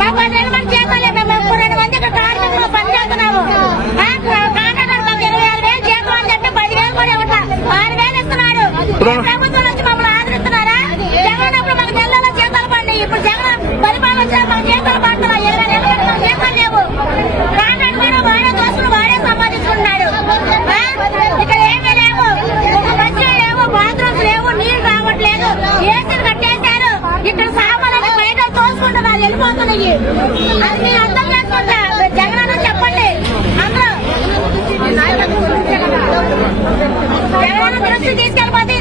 మాకు 10,000 మంది జీతాలే. మేము 2 మంది ఇక్కడ కార్మికులు పనిచేస్తున్నాము. కాంట్రాక్టర్ మాకు 26,000 జీతం అని చెప్పి 10,000 కూడా ఇవ్వట్లా. 6,000 ఇస్తున్నారు. ప్రభుత్వం నుంచి మమ్మల్ని ఆదరిస్తున్నారా? జగన్ అప్పుడు మాకు నెలలో జీతాలు పడినాయి. ఇప్పుడు జగన్ పరిపాలన వచ్చాక మాకు జీతాలు పడుతున్నాయి. 20,000 పెట్టి మాకు జీతాలు లేవు. కాంట్రాక్ట్ కూడా వాడే దోస్తులు వాడే సంపాదించుకున్నాడు. ఇక్కడ ఏమీ లేవు, మంచిగా లేవు, బాత్రూమ్స్ లేవు, నీళ్లు రావట్లేదు, ఏసీలు కట్టేశారు. ఇక్కడ సామాన్లు బయట తోసుకుంటున్నారు, వెళ్ళిపోతున్నాయి. అది మీరు అర్థం చేసుకుంటా. జగన్ అన్న చెప్పండి. అందరూ జగన్ దృష్టి తీసుకెళ్ళిపోతే